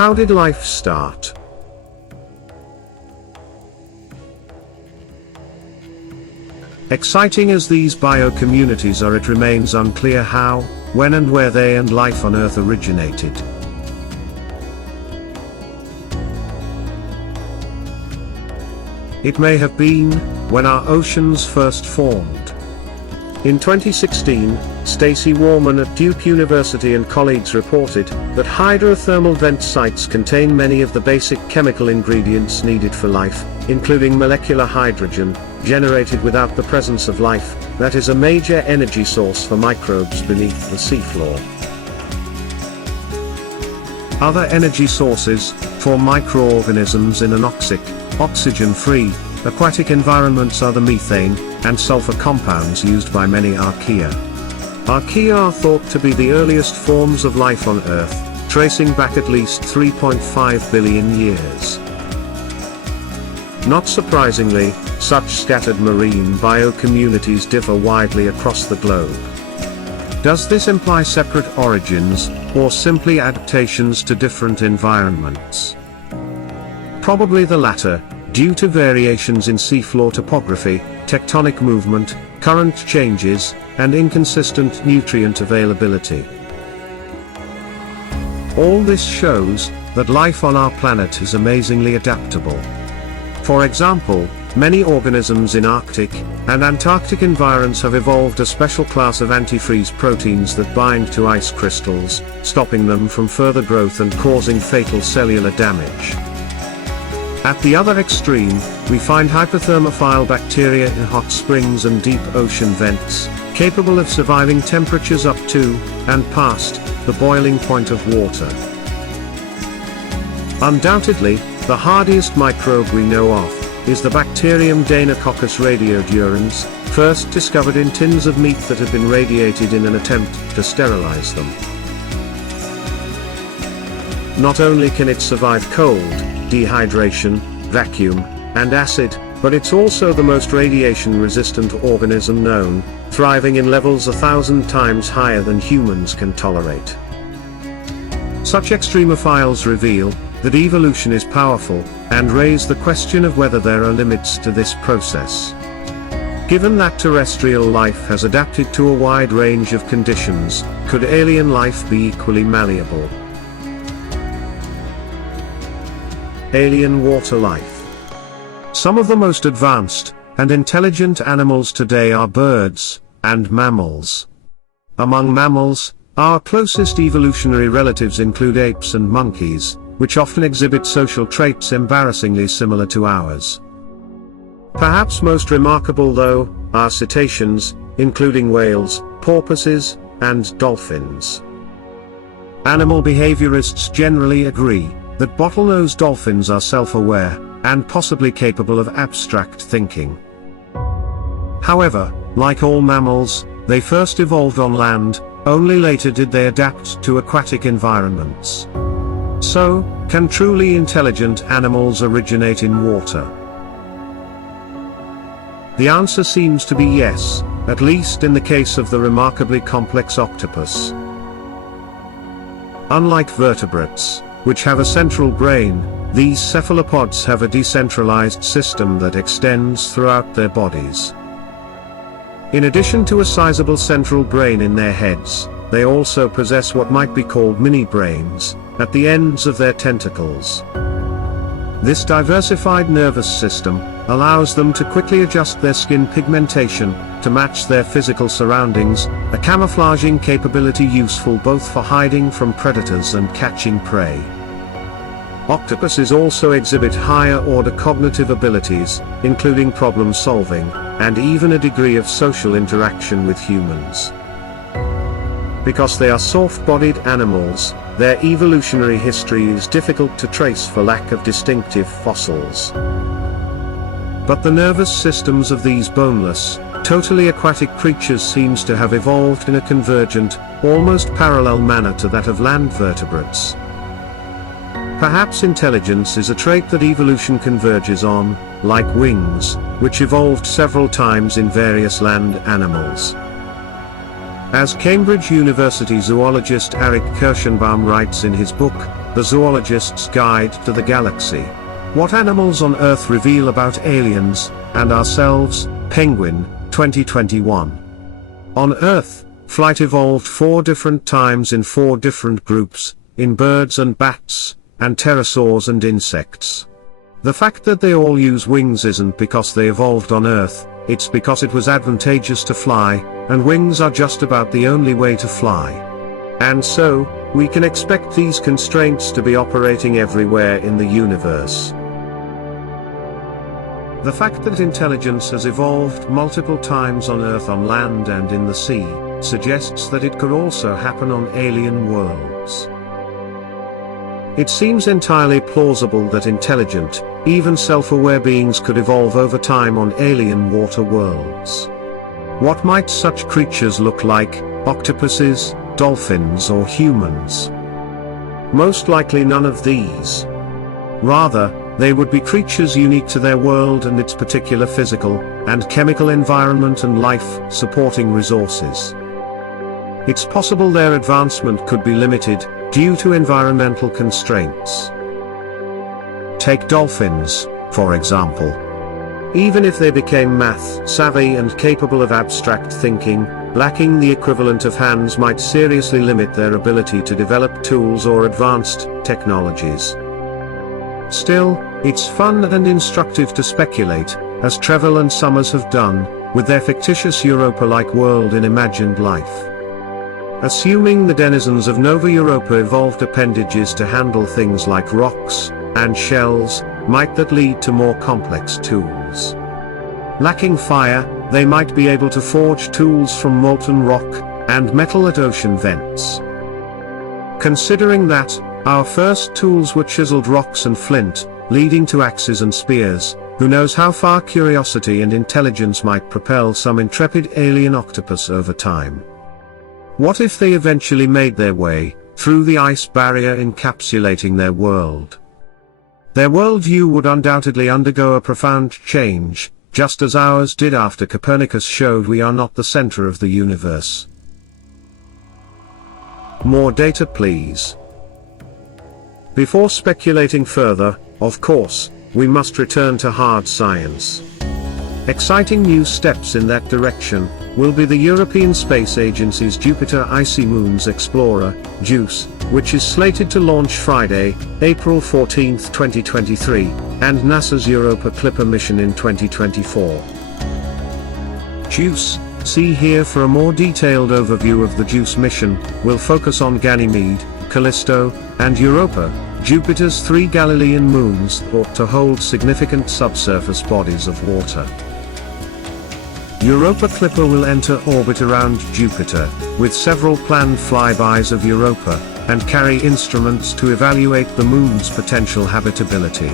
How did life start? Exciting as these biocommunities are, it remains unclear how, when and where they and life on Earth originated. It may have been when our oceans first formed. In 2016, Stacey Warman at Duke University and colleagues reported that hydrothermal vent sites contain many of the basic chemical ingredients needed for life, including molecular hydrogen, generated without the presence of life, that is a major energy source for microbes beneath the seafloor. Other energy sources for microorganisms in anoxic, oxygen-free, aquatic environments are the methane and sulfur compounds used by many archaea. Archaea are thought to be the earliest forms of life on Earth, tracing back at least 3.5 billion years. Not surprisingly, such scattered marine biocommunities differ widely across the globe. Does this imply separate origins, or simply adaptations to different environments? Probably the latter, due to variations in seafloor topography, tectonic movement, current changes, and inconsistent nutrient availability. All this shows that life on our planet is amazingly adaptable. For example, many organisms in Arctic and Antarctic environs have evolved a special class of antifreeze proteins that bind to ice crystals, stopping them from further growth and causing fatal cellular damage. At the other extreme, we find hyperthermophile bacteria in hot springs and deep ocean vents, capable of surviving temperatures up to, and past, the boiling point of water. Undoubtedly, the hardiest microbe we know of is the bacterium Deinococcus radiodurans, first discovered in tins of meat that had been radiated in an attempt to sterilize them. Not only can it survive cold, dehydration, vacuum, and acid, but it's also the most radiation-resistant organism known, thriving in levels 1,000 times higher than humans can tolerate. Such extremophiles reveal that evolution is powerful, and raise the question of whether there are limits to this process. Given that terrestrial life has adapted to a wide range of conditions, could alien life be equally malleable? Alien water life. Some of the most advanced and intelligent animals today are birds and mammals. Among mammals, our closest evolutionary relatives include apes and monkeys, which often exhibit social traits embarrassingly similar to ours. Perhaps most remarkable though, are cetaceans, including whales, porpoises, and dolphins. Animal behaviorists generally agree that bottlenose dolphins are self-aware, and possibly capable of abstract thinking. However, like all mammals, they first evolved on land, only later did they adapt to aquatic environments. So, can truly intelligent animals originate in water? The answer seems to be yes, at least in the case of the remarkably complex octopus. Unlike vertebrates, which have a central brain, these cephalopods have a decentralized system that extends throughout their bodies. In addition to a sizable central brain in their heads, they also possess what might be called mini-brains at the ends of their tentacles. This diversified nervous system allows them to quickly adjust their skin pigmentation to match their physical surroundings, a camouflaging capability useful both for hiding from predators and catching prey. Octopuses also exhibit higher-order cognitive abilities, including problem-solving, and even a degree of social interaction with humans. Because they are soft-bodied animals, their evolutionary history is difficult to trace for lack of distinctive fossils. But the nervous systems of these boneless, totally aquatic creatures seems to have evolved in a convergent, almost parallel manner to that of land vertebrates. Perhaps intelligence is a trait that evolution converges on, like wings, which evolved several times in various land animals. As Cambridge University zoologist Eric Kirschenbaum writes in his book, the zoologist's guide to the galaxy. What animals on Earth reveal about aliens and ourselves, Penguin, 2021. On Earth, flight evolved 4 different times in 4 different groups, in birds and bats, and pterosaurs and insects. The fact that they all use wings isn't because they evolved on Earth, it's because it was advantageous to fly, and wings are just about the only way to fly. And so, we can expect these constraints to be operating everywhere in the universe. The fact that intelligence has evolved multiple times on Earth, on land and in the sea, suggests that it could also happen on alien worlds. It seems entirely plausible that intelligent, even self-aware beings could evolve over time on alien water worlds. What might such creatures look like? Octopuses, dolphins, or humans? Most likely none of these. Rather, they would be creatures unique to their world and its particular physical and chemical environment and life-supporting resources. It's possible their advancement could be limited due to environmental constraints. Take dolphins, for example. Even if they became math-savvy and capable of abstract thinking, lacking the equivalent of hands might seriously limit their ability to develop tools or advanced technologies. Still, it's fun and instructive to speculate, as Treville and Summers have done, with their fictitious Europa-like world in imagined life. Assuming the denizens of Nova Europa evolved appendages to handle things like rocks and shells, might that lead to more complex tools? Lacking fire, they might be able to forge tools from molten rock and metal at ocean vents. Considering that, our first tools were chiseled rocks and flint, leading to axes and spears, who knows how far curiosity and intelligence might propel some intrepid alien octopus over time. What if they eventually made their way through the ice barrier encapsulating their world? Their worldview would undoubtedly undergo a profound change, just as ours did after Copernicus showed we are not the center of the universe. More data, please. Before speculating further, of course, we must return to hard science. Exciting new steps in that direction will be the European Space Agency's Jupiter Icy Moons Explorer, JUICE, which is slated to launch Friday, April 14, 2023, and NASA's Europa Clipper mission in 2024. JUICE, see here for a more detailed overview of the JUICE mission, will focus on Ganymede, Callisto, and Europa, Jupiter's 3 Galilean moons thought to hold significant subsurface bodies of water. Europa Clipper will enter orbit around Jupiter, with several planned flybys of Europa, and carry instruments to evaluate the moon's potential habitability.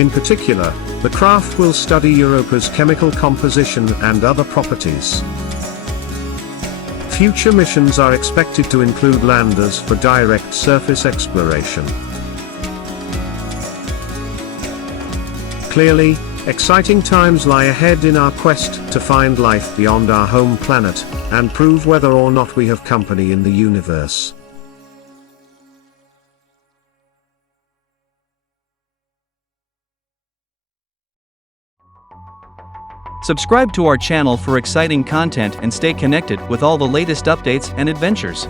In particular, the craft will study Europa's chemical composition and other properties. Future missions are expected to include landers for direct surface exploration. Clearly, exciting times lie ahead in our quest to find life beyond our home planet, and prove whether or not we have company in the universe. Subscribe to our channel for exciting content and stay connected with all the latest updates and adventures.